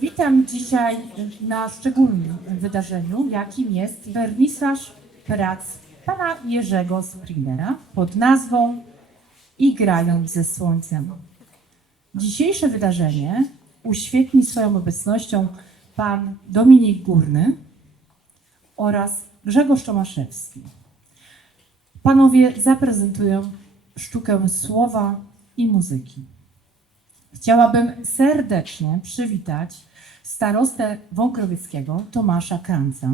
Witam dzisiaj na szczególnym wydarzeniu, jakim jest wernisaż prac pana Jerzego Sprinera pod nazwą I grają ze słońcem. Dzisiejsze wydarzenie uświetni swoją obecnością pan Dominik Górny oraz Grzegorz Tomaszewski. Panowie zaprezentują sztukę słowa i muzyki. Chciałabym serdecznie przywitać starostę Wąkrowieckiego Tomasza Kranca.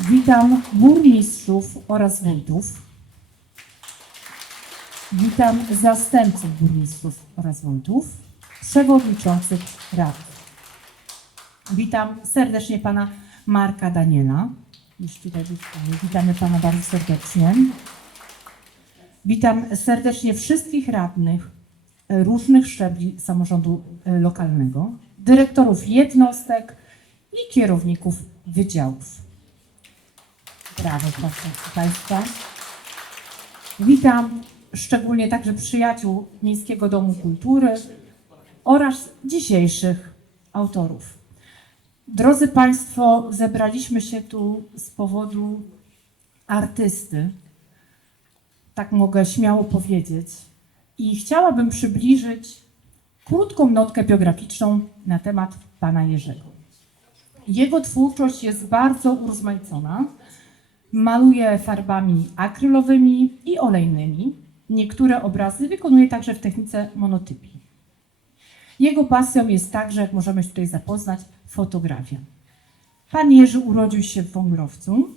Witam burmistrzów oraz wójtów. Witam zastępców burmistrzów oraz wójtów, przewodniczących rad. Witam serdecznie pana Marka Daniela. Już tutaj witamy pana bardzo serdecznie. Witam serdecznie wszystkich radnych e, różnych szczebli samorządu e, lokalnego, dyrektorów jednostek i kierowników wydziałów. Brawo, proszę Państwa. Witam szczególnie także przyjaciół Miejskiego Domu Kultury oraz dzisiejszych autorów. Drodzy Państwo, zebraliśmy się tu z powodu artysty, tak mogę śmiało powiedzieć. I chciałabym przybliżyć krótką notkę biograficzną na temat pana Jerzego. Jego twórczość jest bardzo urozmaicona. Maluje farbami akrylowymi i olejnymi. Niektóre obrazy wykonuje także w technice monotypii. Jego pasją jest także, jak możemy się tutaj zapoznać, fotografia. Pan Jerzy urodził się w Wągrowcu,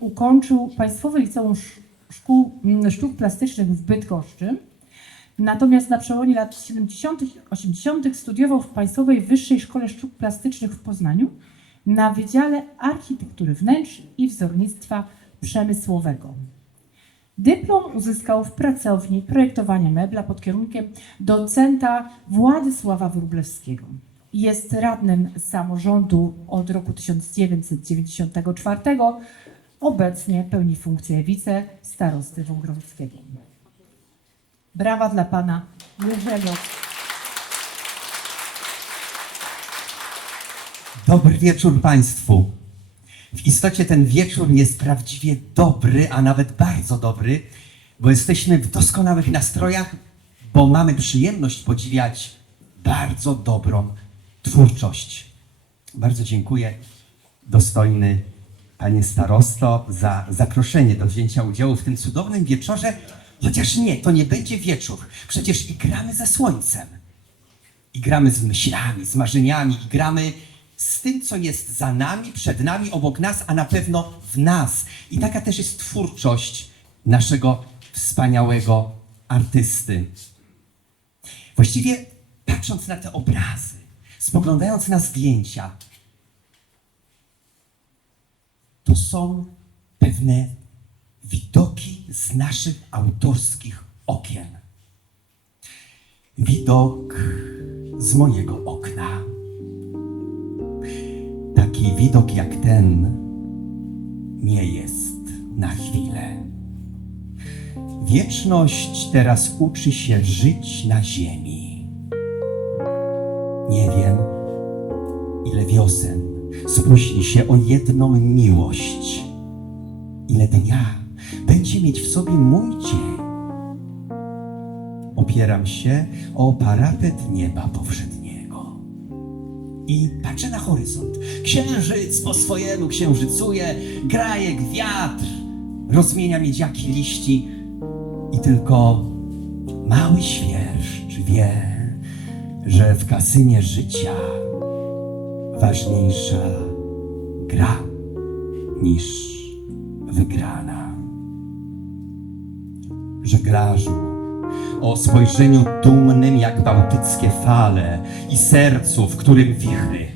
ukończył Państwowe Liceum Szkół, m, Sztuk Plastycznych w Bydgoszczy. Natomiast na przełomie lat 70. i 80. studiował w Państwowej Wyższej Szkole Sztuk Plastycznych w Poznaniu na Wydziale Architektury Wnętrz i Wzornictwa Przemysłowego. Dyplom uzyskał w pracowni projektowania mebla pod kierunkiem docenta Władysława Wróblewskiego. Jest radnym samorządu od roku 1994. Obecnie pełni funkcję wice starosty Wągrowskiego. Brawa dla pana Jerzego. Dobry wieczór Państwu. W istocie ten wieczór jest prawdziwie dobry, a nawet bardzo dobry, bo jesteśmy w doskonałych nastrojach, bo mamy przyjemność podziwiać bardzo dobrą twórczość. Bardzo dziękuję, dostojny panie starosto, za zaproszenie do wzięcia udziału w tym cudownym wieczorze. Chociaż nie, to nie będzie wieczór. Przecież i gramy ze słońcem. I gramy z myślami, z marzeniami, i gramy z tym, co jest za nami, przed nami, obok nas, a na pewno w nas. I taka też jest twórczość naszego wspaniałego artysty. Właściwie patrząc na te obrazy, spoglądając na zdjęcia, to są pewne widoki z naszych autorskich okien. Widok z mojego okna. Taki widok jak ten nie jest na chwilę. Wieczność teraz uczy się żyć na ziemi. Nie wiem, ile wiosen spóźni się o jedną miłość. Ile dnia będzie mieć w sobie mój dzień. Opieram się o parapet nieba powszedniego. I patrzę na horyzont. Księżyc po swojemu księżycuje, gra jak wiatr, rozmienia miedziaki liści i tylko mały świerszcz wie, że w kasynie życia ważniejsza gra niż wygrana. Żeglarzu, o spojrzeniu dumnym jak bałtyckie fale i sercu, w którym wichry.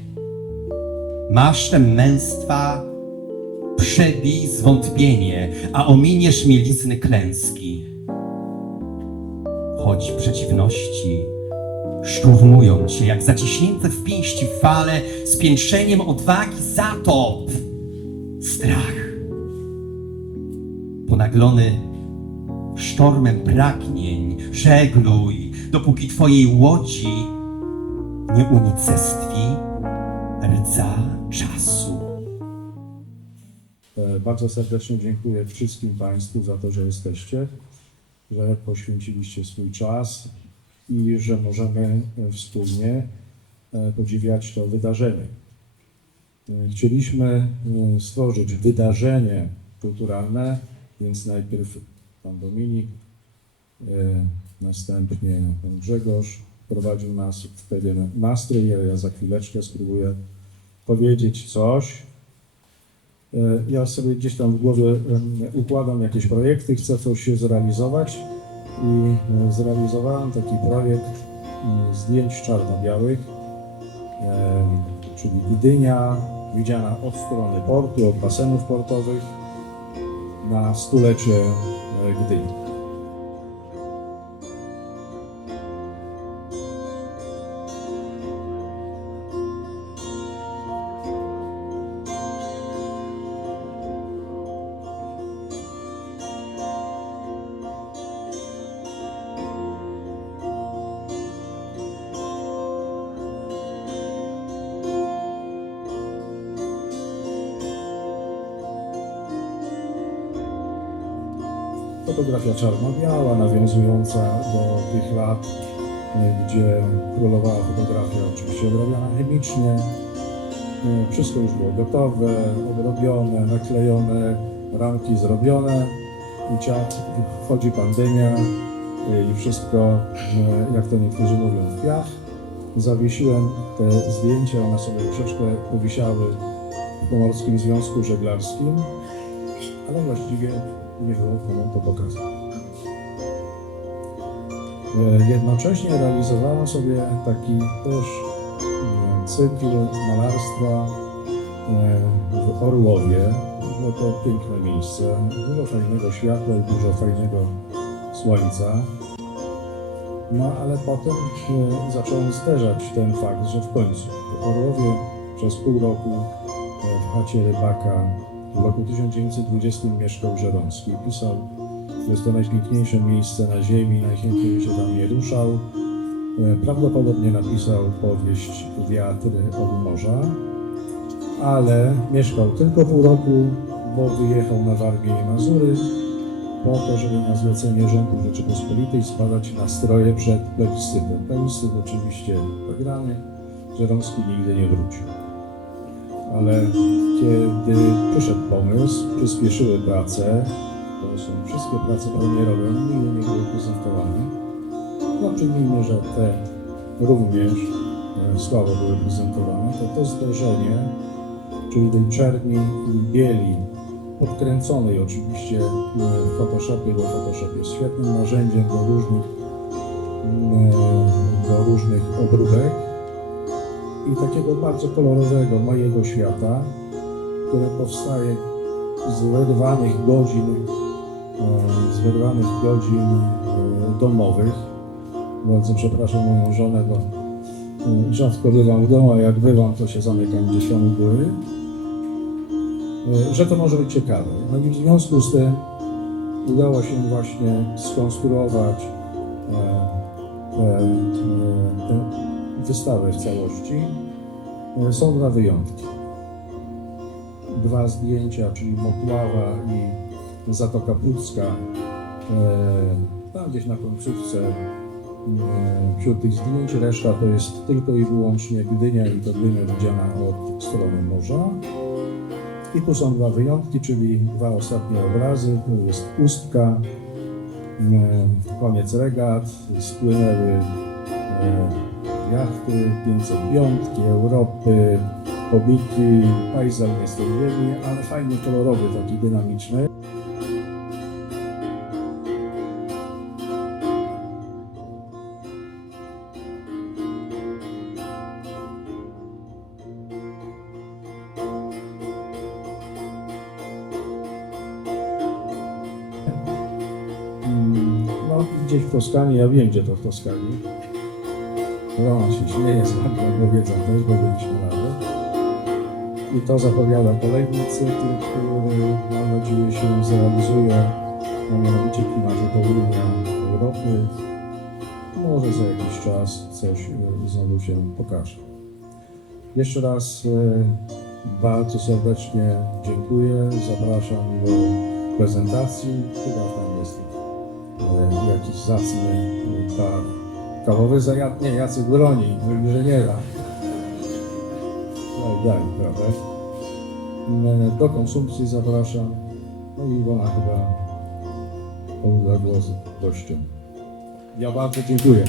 Masztem męstwa przebij zwątpienie, a ominiesz mielizny klęski. Choć przeciwności szturmują cię jak zaciśnięte w pięści fale z piętrzeniem odwagi zatop. Strach. Ponaglony sztormem pragnień, żegluj, dopóki twojej łodzi nie unicestwi rdza czasu. E, Bardzo serdecznie dziękuję wszystkim Państwu za to, że jesteście, że poświęciliście swój czas i że możemy e, wspólnie e, podziwiać to wydarzenie. E, Chcieliśmy stworzyć wydarzenie kulturalne, więc najpierw Pan Dominik, następnie Pan Grzegorz prowadził nas w pewien nastrój, ja za chwileczkę spróbuję powiedzieć coś, Ja sobie gdzieś tam w głowie układam jakieś projekty, chcę coś zrealizować i e, zrealizowałem taki projekt mm, zdjęć czarno-białych, em, czyli Gdynia widziana od strony portu, od basenów portowych na stulecie e, Gdyni. Fotografia czarno-biała, nawiązująca do tych lat, e, gdzie królowała fotografia oczywiście obrabiana chemicznie. E, Wszystko już było gotowe, odrobione, naklejone, ramki zrobione. I ciach, wchodzi pandemia e, i wszystko, jak to niektórzy mówią, w piach. Zawiesiłem te zdjęcia, one sobie troszeczkę powisiały w Pomorskim Związku Żeglarskim, ale właściwie nie było komu to pokazać. E, Jednocześnie realizowałem sobie taki też cykl malarstwa e, w Orłowie. Było to piękne miejsce, dużo fajnego światła i dużo fajnego słońca. No ale potem zacząłem zderzać ten fakt, że w końcu w Orłowie przez pół roku e, w chacie rybaka w roku 1920 mieszkał Żeromski. Pisał, że jest to najpiękniejsze miejsce na ziemi, najchętniej się tam nie ruszał. E, Prawdopodobnie napisał powieść Wiatry od morza, ale mieszkał tylko pół roku, bo wyjechał na Warmię i Mazury po to, żeby na zlecenie rządu Rzeczypospolitej spadać na stroje przed plebiscytem. Plebiscyt oczywiście wygrany, Żeromski nigdy nie wrócił ale kiedy przyszedł pomysł, przyspieszyły prace, to są wszystkie prace premierowe, nigdy nie były prezentowane. No przyjmijmy, że te również e, słabo były prezentowane, to to zderzenie, czyli tej czerni i bieli, podkręconej oczywiście e, w Photoshopie, bo Photoshop jest świetnym narzędziem do różnych, e, do różnych obróbek, i takiego bardzo kolorowego mojego świata, które powstaje z wyrwanych godzin, e, z wyrwanych godzin e, domowych. Bardzo przepraszam moją żonę, bo e, rzadko bywam w domu, a jak bywam, to się zamykam gdzieś tam u góry. Że to może być ciekawe. No i w związku z tym udało się właśnie skonstruować e, tę e, tę wystawę w całości. E, Są dwa wyjątki. Dwa zdjęcia, czyli Motława i Zatoka Pucka. E, Tam gdzieś na końcówce e, wśród tych zdjęć reszta to jest tylko i wyłącznie Gdynia i to Gdynia widziana od strony morza. I tu są dwa wyjątki, czyli dwa ostatnie obrazy. To jest pustka, koniec regat, spłynęły jachty, 505, Europy, pobiki, pajzal niestowielny, ale fajnie kolorowy, taki dynamiczny. Mm, No, gdzieś w Toskanii, ja wiem gdzie to w Toskanii. Rona się śmieje z wami, bo wiedzą też, bo byliśmy nawet. I to zapowiada kolejny cykl, który mam nadzieję się zrealizuje, a mianowicie klimaty południa Europy. może za jakiś czas coś e, znowu się pokaże. Jeszcze raz e, bardzo serdecznie dziękuję. Zapraszam do prezentacji. Chyba tam jest e, jakiś zacny par kawowy zajad. Nie, Jacek broni, inżyniera. Daj, daj, prawda? E, Do konsumpcji zapraszam. No i ona chyba odda głos gościom. Ja bardzo dziękuję.